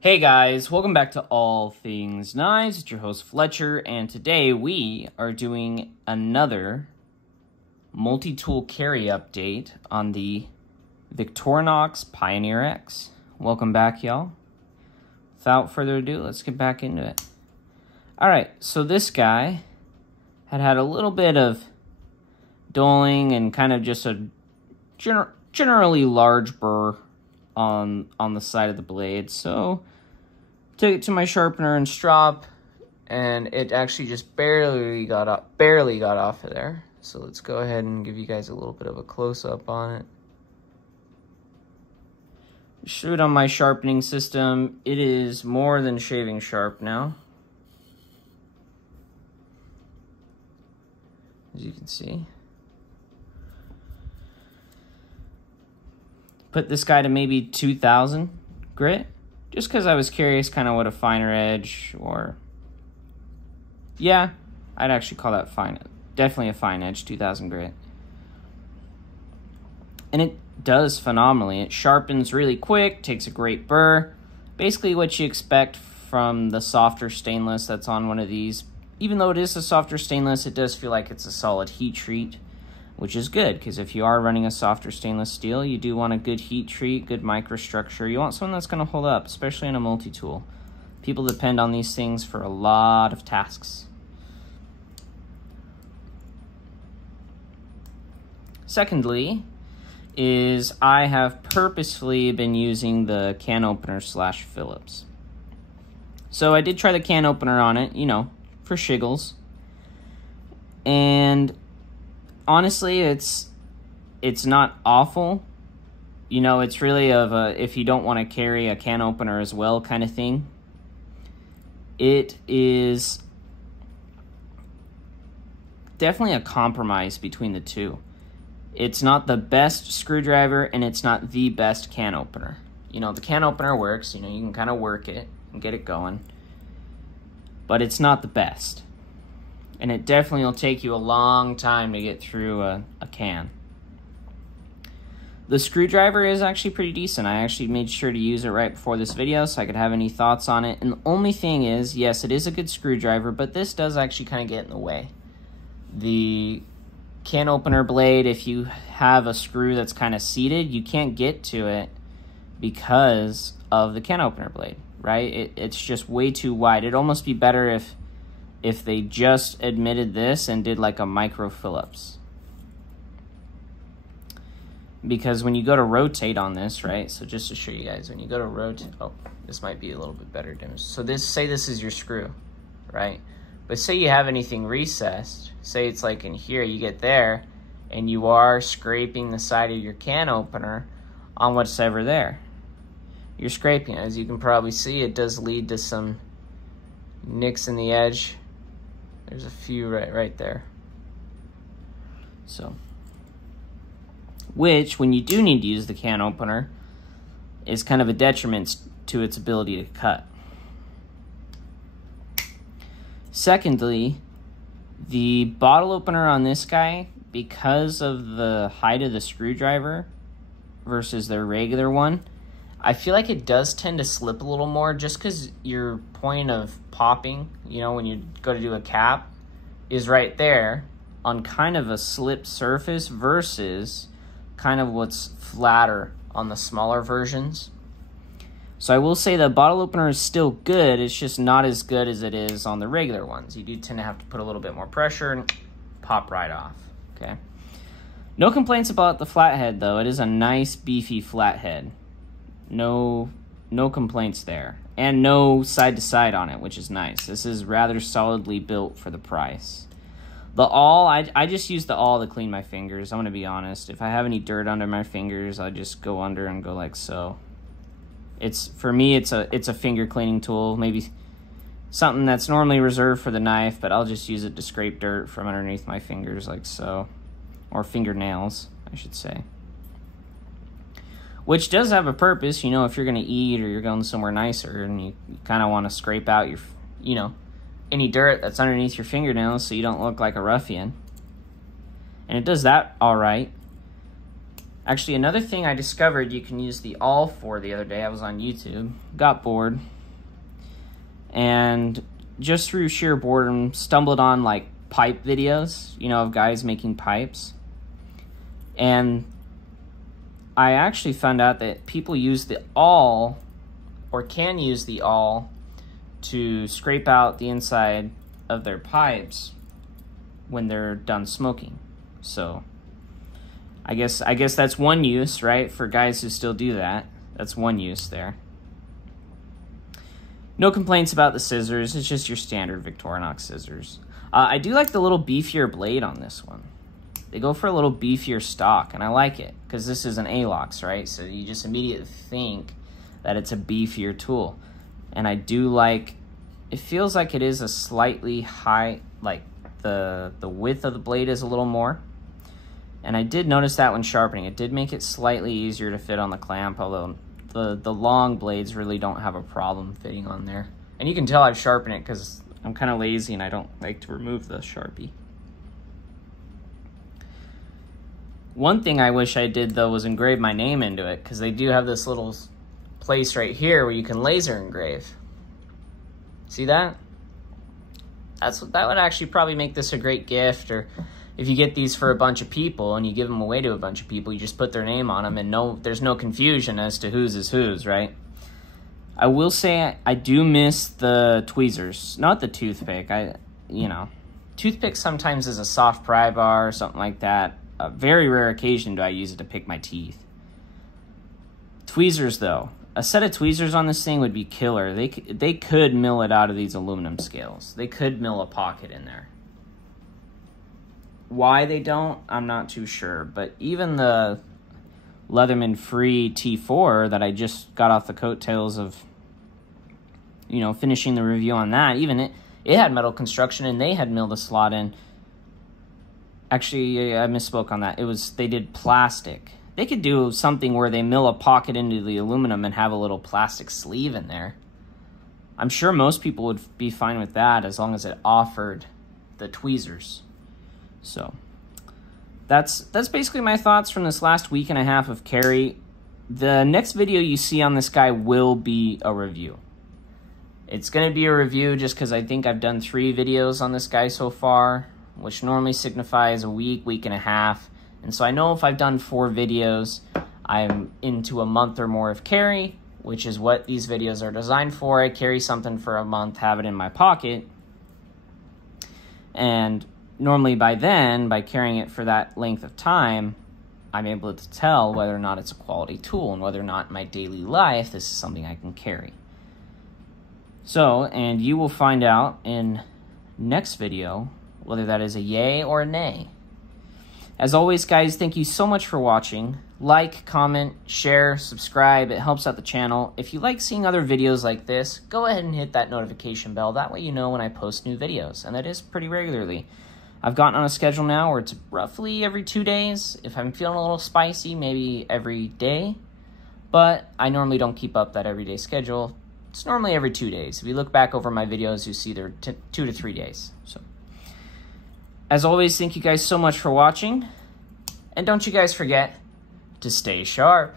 Hey guys, welcome back to All Things Knives. It's your host Fletcher, and today we are doing another multi-tool carry update on the Victorinox Pioneer X. Welcome back, y'all. Without further ado, let's get back into it. Alright, so this guy had a little bit of dulling and kind of just a generally large burr on the side of the blade, so took it to my sharpener and strop, and it actually just barely got off of there. So let's go ahead and give you guys a little bit of a close-up on it. Shoot on my sharpening system. It is more than shaving sharp now, as you can see. Put this guy to maybe 2,000 grit, just because I was curious kind of what a finer edge, or yeah, I'd actually call that fine, definitely a fine edge, 2,000 grit. And it does phenomenally. It sharpens really quick, takes a great burr, basically what you expect from the softer stainless that's on one of these. Even though it is a softer stainless, it does feel like it's a solid heat treat, which is good, because if you are running a softer stainless steel, you do want a good heat treat, good microstructure. You want something that's going to hold up, especially in a multi-tool. People depend on these things for a lot of tasks. Secondly, is I have purposefully been using the can opener slash Phillips. So I did try the can opener on it, you know, for shiggles. And honestly, it's not awful. You know, it's really of a, if you don't want to carry a can opener as well kind of thing. It is definitely a compromise between the two. It's not the best screwdriver, and it's not the best can opener. You know, the can opener works, you know, you can kind of work it and get it going. But it's not the best. And it definitely will take you a long time to get through a can. The screwdriver is actually pretty decent. I actually made sure to use it right before this video so I could have any thoughts on it. And the only thing is, yes, it is a good screwdriver, but this does actually kind of get in the way. The can opener blade, if you have a screw that's kind of seated, you can't get to it because of the can opener blade, right? It's just way too wide. It'd almost be better if they just admitted this and did like a micro Phillips. Because when you go to rotate on this, right? So just to show you guys, when you go to rotate, oh, this might be a little bit better. So say this is your screw, right? But say you have anything recessed, say it's like in here, you get there, and you are scraping the side of your can opener on what's ever there. You're scraping it. As you can probably see, it does lead to some nicks in the edge. There's a few right there. So, which, when you do need to use the can opener, is kind of a detriment to its ability to cut. Secondly, the bottle opener on this guy, because of the height of the screwdriver versus their regular one, I feel like it does tend to slip a little more, just because your point of popping, you know, when you go to do a cap, is right there on kind of a slip surface versus kind of what's flatter on the smaller versions. So I will say the bottle opener is still good, it's just not as good as it is on the regular ones. You do tend to have to put a little bit more pressure and pop right off, okay? No complaints about the flathead though. It is a nice beefy flathead. No complaints there. And no side to side on it, which is nice. This is rather solidly built for the price. The awl, I just use the awl to clean my fingers. I'm gonna be honest. If I have any dirt under my fingers, I just go under and go like so. For me, it's a finger cleaning tool. Maybe something that's normally reserved for the knife, but I'll just use it to scrape dirt from underneath my fingers like so. Or fingernails, I should say. Which does have a purpose, you know, if you're going to eat or you're going somewhere nicer and you kind of want to scrape out your, you know, any dirt that's underneath your fingernails so you don't look like a ruffian. And it does that all right. Actually, another thing I discovered you can use the awl for the other day, I was on YouTube, got bored, and just through sheer boredom, stumbled on like pipe videos, you know, of guys making pipes. And I actually found out that people use the awl, or can use the awl, to scrape out the inside of their pipes when they're done smoking. So I guess that's one use, right? For guys who still do that. That's one use there. No complaints about the scissors. It's just your standard Victorinox scissors. I do like the little beefier blade on this one. They go for a little beefier stock, and I like it because this is an Alox, right? So you just immediately think that it's a beefier tool. And I do like, it feels like it is a slightly high, like the width of the blade is a little more. And I did notice that when sharpening. It did make it slightly easier to fit on the clamp, although the long blades really don't have a problem fitting on there. And you can tell I've sharpened it because I'm kind of lazy and I don't like to remove the Sharpie. One thing I wish I did, though, was engrave my name into it, because they do have this little place right here where you can laser engrave. See that? That would actually probably make this a great gift, or if you get these for a bunch of people and you give them away to a bunch of people, you just put their name on them and there's no confusion as to whose is whose, right? I will say I do miss the tweezers, not the toothpick. You know, toothpick sometimes is a soft pry bar or something like that. A very rare occasion do I use it to pick my teeth. Tweezers, though. A set of tweezers on this thing would be killer. They could mill it out of these aluminum scales. They could mill a pocket in there. Why they don't, I'm not too sure. But even the Leatherman Free T4 that I just got off the coattails of, you know, finishing the review on that, even it had metal construction and they had milled a slot in. Actually, I misspoke on that. They did plastic. They could do something where they mill a pocket into the aluminum and have a little plastic sleeve in there. I'm sure most people would be fine with that as long as it offered the tweezers. So that's basically my thoughts from this last week and a half of carry. The next video you see on this guy will be a review. It's going to be a review just because I think I've done 3 videos on this guy so far, which normally signifies a week and a half. And so I know if I've done 4 videos, I'm into a month or more of carry, which is what these videos are designed for. I carry something for a month, have it in my pocket. And normally by then, by carrying it for that length of time, I'm able to tell whether or not it's a quality tool and whether or not in my daily life this is something I can carry. So, and you will find out in next video whether that is a yay or a nay. As always, guys, thank you so much for watching. Like, comment, share, subscribe. It helps out the channel. If you like seeing other videos like this, go ahead and hit that notification bell. That way you know when I post new videos, and that is pretty regularly. I've gotten on a schedule now where it's roughly every 2 days. If I'm feeling a little spicy, maybe every day. But I normally don't keep up that everyday schedule. It's normally every 2 days. If you look back over my videos, you see they're 2 to 3 days. So, as always, thank you guys so much for watching. And don't you guys forget to stay sharp.